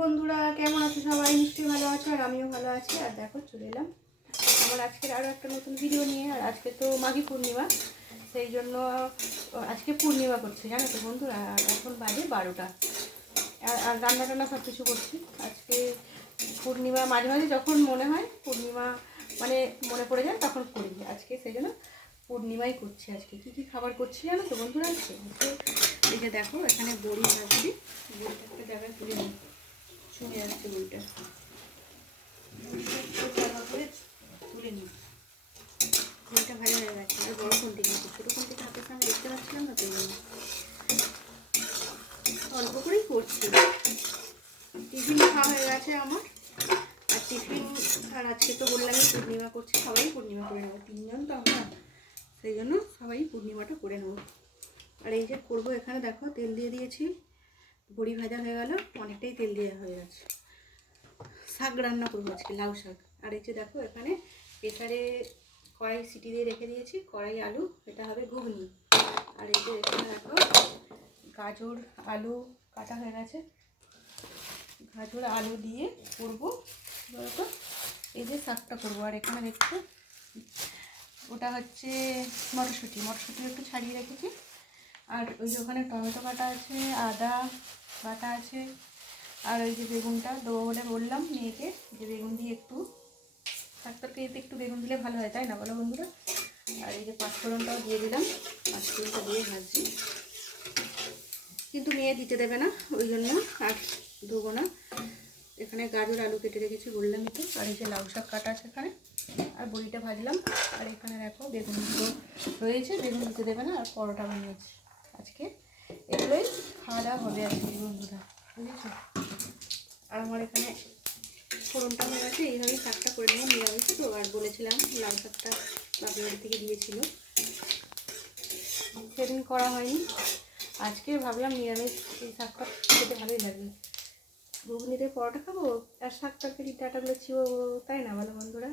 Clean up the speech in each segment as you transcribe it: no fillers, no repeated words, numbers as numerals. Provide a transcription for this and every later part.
বন্ধুরা, কেমন আছো সবাই? নিশ্চয়ই ভালো আছো, আর আমিও ভালো আছি। আর দেখো চলে এলাম আমার আজকের আরও একটা নতুন ভিডিও নিয়ে। আর আজকে তো মাঘী পূর্ণিমা, সেই জন্য আজকে পূর্ণিমা করছে, জানো তো বন্ধুরা। আর এখন বাজে 12টা। আর রান্না টান্না সব কিছু করছি আজকে। পূর্ণিমা মাঝে মাঝে যখন মনে হয় পূর্ণিমা মানে মনে পড়ে যায় তখন করি। আজকে সেই জন্য পূর্ণিমাই করছি। আজকে কী কী খাবার করছি জানো তো বন্ধুরা? আজকে এই যে দেখো, এখানে বড়ি ভাজছি। বড়িটা একটা জায়গায় তুলে নিই, চলে আসছে বড়িটা, করে তুলে নিই। বড়িটা ভাজা হয়ে গেছে। আর বড় কোনটি কিন্তু ছোটো কোনটি হাতের সামনে দেখতে পাচ্ছিলাম না, তো অল্প করেই করছি। টিফিন খাওয়া হয়ে গেছে আমার। আর টিফিন আর আজকে তো বললামই পূর্ণিমা করছি, সবাই পূর্ণিমা করে নেবো। 3 জন তো আমরা, সেই জন্য সবাই পূর্ণিমাটা করে নেবো। আর এই যে করবো, এখানে দেখো তেল দিয়ে দিয়েছি, বড়ি ভাজা হয়ে গেল, অনেকটাই তেল দেওয়া হয়ে গেছে। শাক রান্না করবো আজকে, লাউ শাক। আর এই যে দেখো, এখানে প্রেসারে কড়াই সিটি দিয়ে রেখে দিয়েছি, কড়াই আলু, এটা হবে ঘুগনি। আর এই যে এখানে দেখো গাজর আলু কাটা হয়ে গেছে, গাজর আলু দিয়ে করবো বলতো এই যে শাকটা করবো। আর এখানে দেখছো ওটা হচ্ছে মটরশুঁটি, মটরশুঁটি একটু ছাড়িয়ে রেখেছি। আর ওই যে ওখানে টমেটো কাটা আছে, আদা বাটা আছে। আর ওই যে বেগুনটা দেবো বলে বললাম মেয়েকে, যে বেগুন দিয়ে একটু শাক তরকারিতে একটু বেগুন দিলে ভালো হয়, তাই না বলো বন্ধুরা? আর এই যে পাঁচফোড়নটাও দিয়ে দিলাম, পাঁচফোড়নটা দিয়ে ভাজছি। কিন্তু মেয়ে দিতে দেবে না, ওই জন্য আর দেবো না। এখানে গাজর আলু কেটে রেখেছি বললামই তো। আর এই যে লাউ শাক কাটা আছে এখানে, আর বড়িটা ভাজলাম। আর এখানে দেখো বেগুনগুলো রয়েছে, বেগুন দিতে দেবে না। আর পরোটা বানিয়েছি আজকে। এগুলোই খাওয়া দাওয়া হবে আজকে বন্ধুরা, বুঝেছো? আর আমার এখানে ফোড়নটা হয়ে গেছে, এইভাবেই শাকটা করে নেবো, নিরামিষ তো। আর বলেছিলাম লাউ শাকটা বাপের বাড়ি থেকে দিয়েছিল, সেদিন করা হয়নি। আজকে ভাবলাম নিরামিষ এই শাকটা খেতে ভালোই লাগবে। ঘুগনিতে পরোটা খাবো আর শাক তরকারি ডাটাগুলো ছিও, তাই না বলো বন্ধুরা?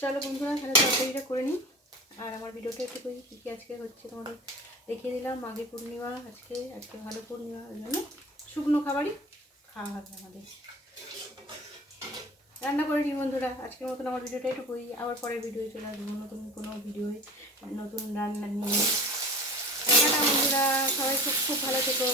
চলো বন্ধুরা, তাহলে তরকারিটা করে নিই। আর আমার ভিডিওটা একটু কী কী আজকে হচ্ছে তোমাদের দেখিয়ে দিলাম। মাঘী পূর্ণিমা আজকে ভালো পূর্ণিমা, ওই জন্য শুকনো খাবারই খাওয়া হবে আমাদের। রান্না করে নিই বন্ধুরা। আজকের মতন আমার ভিডিওটা একটুকুই, আবার পরের ভিডিও চলে আসবো নতুন কোনো ভিডিওয়, নতুন রান্না নিয়ে। টাটা বন্ধুরা, সবাই খুব খুব ভালো থেকো।